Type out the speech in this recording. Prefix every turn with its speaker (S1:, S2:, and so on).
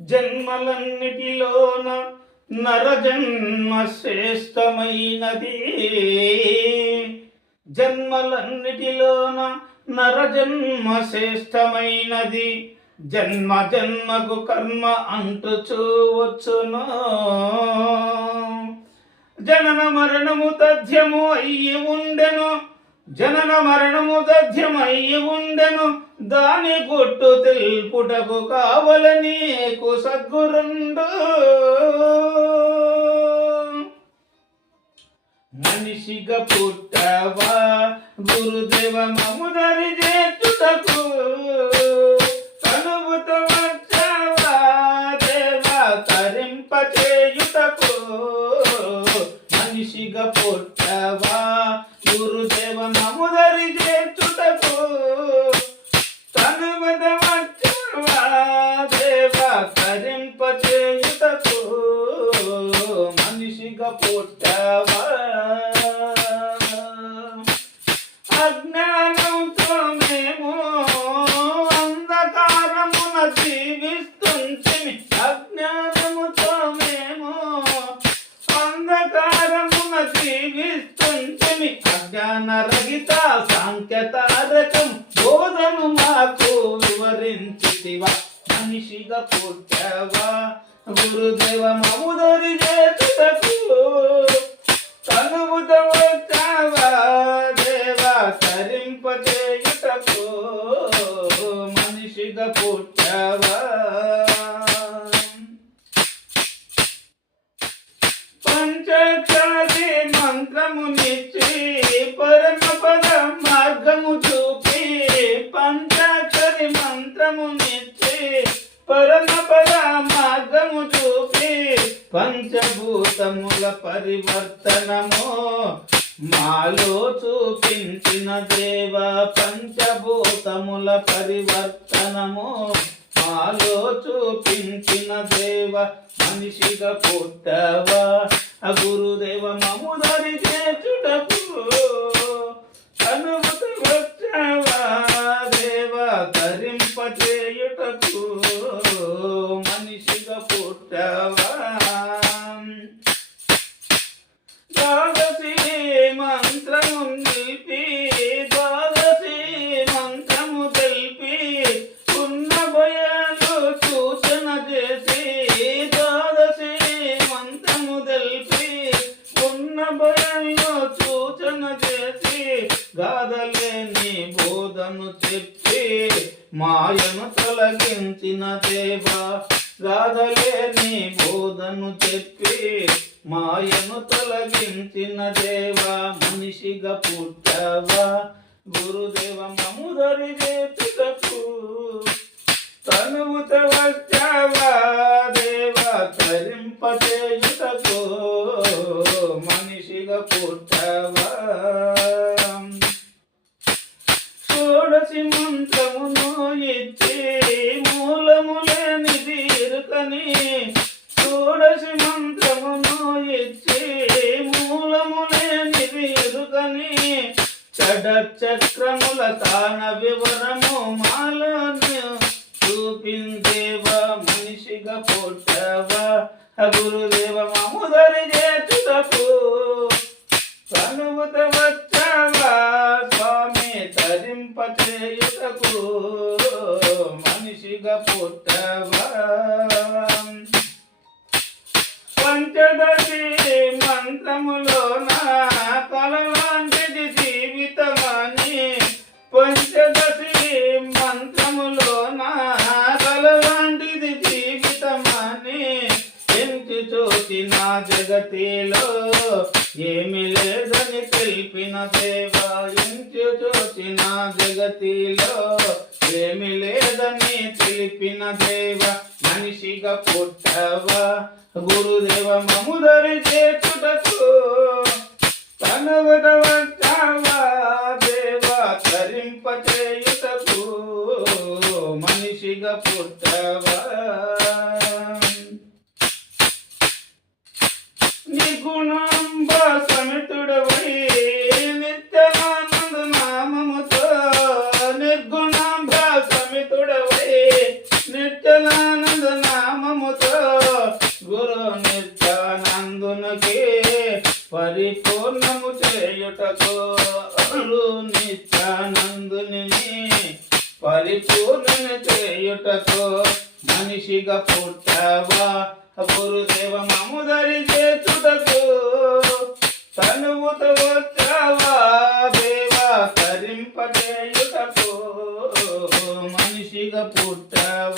S1: జన్మలన్నిటిలోన నరజన్మ శ్రేష్టమైనది. జన్మలన్నిటిలోన నరజన్మ శ్రేష్టమైనది. జన్మ జన్మకు కర్మ అంటు చూవచ్చును. జనన మరణము తథ్యము అయ్యి ఉండెను. జనన మరణము తథ్యమయ్యి ఉండెను. దాని గుట్టు తెలుపుటకు కావలని సద్గురుండు. మనిషిగా పుట్టవా గురుదేవ మముదరి చేతుటకు కనుముత వచ్చావా దేవా తరింప చేయుటకు? మనిషిగా పుట్టవా గురుదేవ మముదరి చేతుటకు దేవా తరింప మనిషిగా పుట్టవా గీత రహిత సాంఖ్యతారకం బోధను మాకు వివరించితివా? మనిషిగా పుట్టవా? గురుదేవ మముదరి చేతులకు నిచ్చి పరమ పద మార్గము చూపి పంచభూతముల పరివర్తనము మాలో చూపించిన దేవ పంచభూతముల పరివర్తనము మాలో చూపించిన దేవ మనిషిగా పుట్టవా ఆ గురుదేవ మముదరి చేచుటకు అనుమత చేయుటకు మనిషిగా పుట్టవా? మాయను తొలగించిన దేవా నీ బోధను చెప్పి మాయను తొలగించిన దేవా మనిషిగా పుట్టావా గురుదేవ మముదరి చేతుటకు తనువుత వచ్చావా దేవా తరింపచేయుటకు. మనిషిగా పుట్ట మంత్రమును ఇచ్చి మూలమునే లేనిది ఎదుకని చడ చక్రముల తాన వివరము మాలను చూపిందేవా మనిషిగా పుట్టవా? గురుదేవ మముదరి చేతులకు కనుమత వచ్చావా స్వామి తరింప చేయుటకు మనిషిగా పుట్టవా? పంచదశి మంత్రములో నా కలలాంటిది జీవితమని. పంచదశి మంత్రములో నా కలలాంటిది జీవితమని. ఎంచి చూసిన జగతిలో ఏమి లేదని తెలిపిన దేవా. ఎంచి చూసిన జగతిలో ఏమి లేదని తెలిపిన దేవ. మనిషిగా పుట్టవా? గురుదేవ మముదరి చేతుటకు తనవద వచ్చావా దేవా తరింప చేయుటకు మనిషిగా పుట్టవా? నిగుణంబ సమితుడవై నిత్యమానంద నామముతో నిర్గుణంబ సమితుడవై నిత్యలానంద నామముతో గురు నిత్యానందునకే పరిపూర్ణము చేయుటకు నిత్యానందుని పరిపూర్ణను చేయుటకు మనిషిగా పుట్టావా? గురుదేవ మముదరి చేతుటకు తనువుతో వచ్చావా దేవా తరింపచేయుటకు మనిషిగా పుట్టావా?